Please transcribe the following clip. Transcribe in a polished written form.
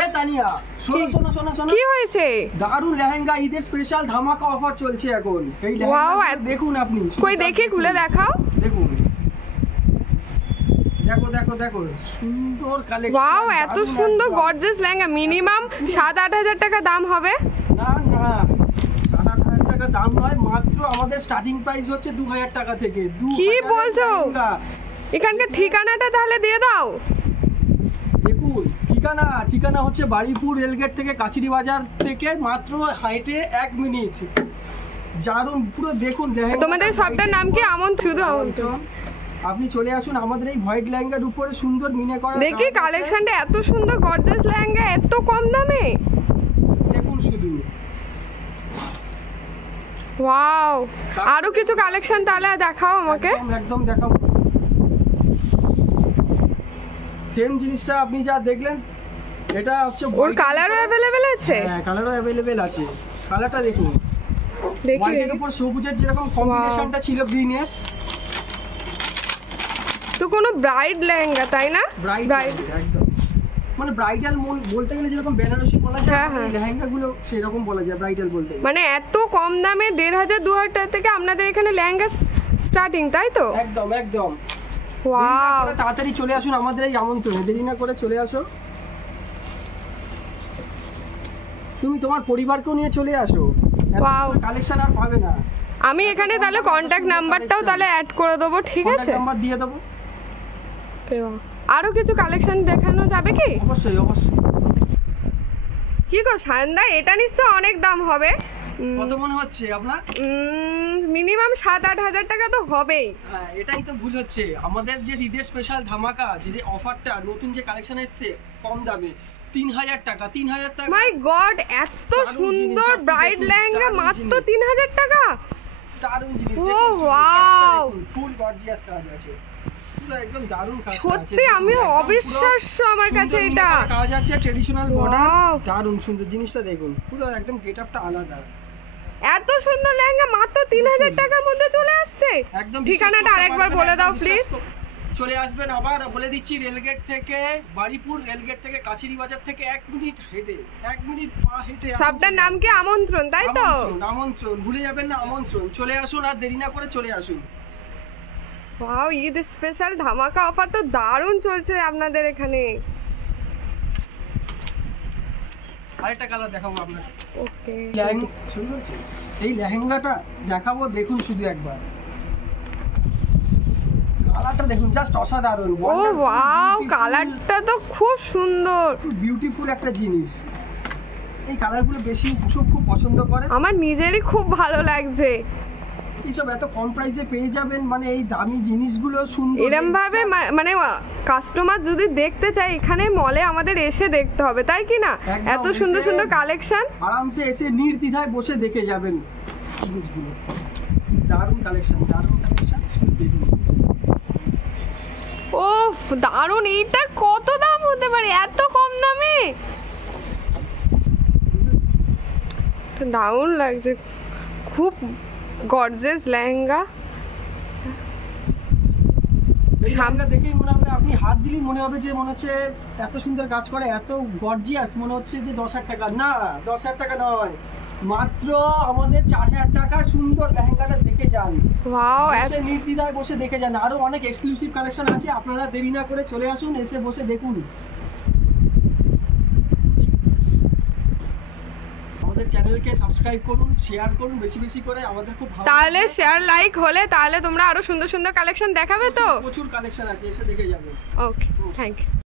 এই তানিয়া শোনো শোনো শোনো শোনো, কি হয়েছে? দারুন লেহেঙ্গা, ঈদের স্পেশাল ধামাকা অফার চলছে এখন। এই লেহেঙ্গা দেখুন আপনি, কই দেখে খুলে দেখাও। দেখুন, দেখো দেখো দেখো, সুন্দর কালেকশন। ওয়াও, এত সুন্দর গর্জিয়াস লেহেঙ্গা। মিনিমাম 7-8 টাকা দাম হবে? না না, 7-8 টাকা দাম নয়, মাত্র আমাদের স্টার্টিং প্রাইস হচ্ছে 2000 টাকা থেকে। কি বলছো? এখানকার ঠিকানাটা তাহলে দিয়ে দাও। দেখুন, ঠিকানা হচ্ছে বারুইপুর রেলগেট থেকে কাচিরি বাজার থেকে মাত্র হাইটে 1 মিনিট। দারুন পুরো দেখুন লেহেঙ্গা। তোমাদের শপটার নাম কি? শুধু আমন্ত্রণ। আপনি চলে আসুন আমাদের এই হোয়াইট লেহেঙ্গার উপরে, সুন্দর মিনে করা। দেখি কালেকশনটা এত সুন্দর গর্জিয়াস লেহেঙ্গা এত কম দামে। দেখুন শুধু, ওয়াও, আরো কিছু কালেকশন তাহলে দেখাও আমাকে। একদম দেখাবো। সেম জিনিসটা আপনি যা দেখলেন, এটা হচ্ছে ওর কালারও अवेलेबल আছে। হ্যাঁ, কালারও अवेलेबल আছে। কালারটা দেখুন, দেখি হোয়াইটের উপর সবুজের যেরকম কম্বিনেশনটা ছিল গ্রিনের। তো কোনো ব্রাইড লেহেঙ্গা তাই না? ব্রাইড একদম, মানে ব্রাইডাল বলতে গেলে যেরকম বেনারসি বলা যায়, এই লেহেঙ্গাগুলো সেরকম বলা যায় ব্রাইডাল বলতে। মানে এত কম দামে 1500-2000 টাকা থেকে আপনাদের এখানে লেহেঙ্গা স্টার্টিং, তাই তো? একদম একদম। ওয়াও, তাড়াতাড়ি চলে আসুন আমাদের এই আমন্ত্রণে, দেরি না করে চলে আসো। তুমি তোমার পরিবারকেও নিয়ে চলে আসো। ওয়াও, কালেকশন আর পাবে না। আমি এখানে তাহলে কন্টাক্ট নাম্বারটাও তাহলে অ্যাড করে দেবো, ঠিক আছে? কন্টাক্ট নাম্বার দিয়ে দেবো। আরো কিছু কালেকশন দেখানো যাবে কি? অবশ্যই অবশ্যই। কি গো সায়নদা, এটা নিশ্চয় অনেক দাম হবে। কত মনে হচ্ছে আপনার? মিনিমাম 7-8 হাজার টাকা তো হবেই। হ্যাঁ, এটাই তো ভুল হচ্ছে। আমাদের যে ঈদের স্পেশাল ধামাকা, যে অফারটা নতুন যে কালেকশন এসেছে কম দামে, 3000 টাকা। 3000 টাকা, মাই গড, এত সুন্দর ব্রাইড লেহেঙ্গা মাত্র 3000 টাকা। দারুণ জিনিস। ও ওয়াও, ফুল গর্জিয়াস কাজ আছে, পুরো একদম দারুণ কাজ। সত্যি আমি অবিশ্বাস্য আমার কাছে এটা। কাজ আছে ট্র্যাডিশনাল বর্ডার, দারুণ সুন্দর জিনিসটা দেখুন, পুরো একদম গেটআপটা আলাদা। এত সুন্দর লেহেঙ্গা মাত্র 3000 টাকার মধ্যে চলে আসছে। একদম। ঠিকানাটা আরেকবার বলে দাও প্লিজ। চলে আসবেন, আবার বলে দিচ্ছি, রেলগেট থেকে বারুইপুর রেলগেট থেকে কাচিরি বাজার থেকে 1 মিনিট হেঁটে, 1 মিনিট পা হেঁটে। সবটার নাম কি? আমন্ত্রণ, তাই তো? আমন্ত্রণ, ভুলে যাবেন না, আমন্ত্রণ। চলে আসুন, আর দেরি না করে চলে আসুন। ওয়াও, ঈদ স্পেশাল ধামাকা অফার তো দারুণ চলছে আপনাদের এখানে। আরেকটা কালার দেখাবো আপনাকে। ওকে, এই লেহেঙ্গাটা দেখাবো, দেখুন শুধু একবার কালারটা দেখুন, জাস্ট অসাধারণ। ও ওয়াও, কালারটা তো খুব সুন্দর, বিউটিফুল একটা জিনিস। এই কালারগুলো বেশি খুব পছন্দ করে। আমার নিজেরই খুব ভালো লাগছে। এইসব এত কম প্রাইসে পেয়ে যাবেন, মানে এই দামি জিনিসগুলো সুন্দর এরকম ভাবে, মানে কাস্টমার যদি দেখতে চায় এখানে মলে আমাদের এসে দেখতে হবে, তাই কি না? এত সুন্দর সুন্দর কালেকশন, আরামসে এসে নির্দ্বিধায় বসে দেখে যাবেন জিনিসগুলো। দারুণ কালেকশন, দারুণ কালেকশন। ও দারুণ। এইটা কত দাম হতে পারে এত কম দামে? দারুণ লাগছে, খুব গর্জিয়াস লেহেঙ্গা। সামনে দেখেই মনে হবে, আপনি হাত দিলেই মনে হবে যে মনে হচ্ছে এত সুন্দর কাজ করে, এত গর্জিয়াস, মনে হচ্ছে যে 10,000 টাকা। না, 10,000 টাকা নয়, মাত্র আমাদের 4000 টাকা। সুন্দর লেহেঙ্গাটা দেখে যান, ওয়াও, এসে নির্দ্বিধায় বসে দেখে যান। আরো অনেক এক্সক্লুসিভ কালেকশন আছে, আপনারা দেরি না করে চলে আসুন, এসে বসে দেখুন। আমাদের চ্যানেলকে সাবস্ক্রাইব করুন, শেয়ার করুন বেশি বেশি করে, আমাদের খুব ভালো। তাহলে শেয়ার লাইক হলে তাহলে তোমরা আরো সুন্দর সুন্দর কালেকশন দেখাবে তো? প্রচুর কালেকশন আছে, এসে দেখে যাবেন। ওকে, থ্যাংক ইউ।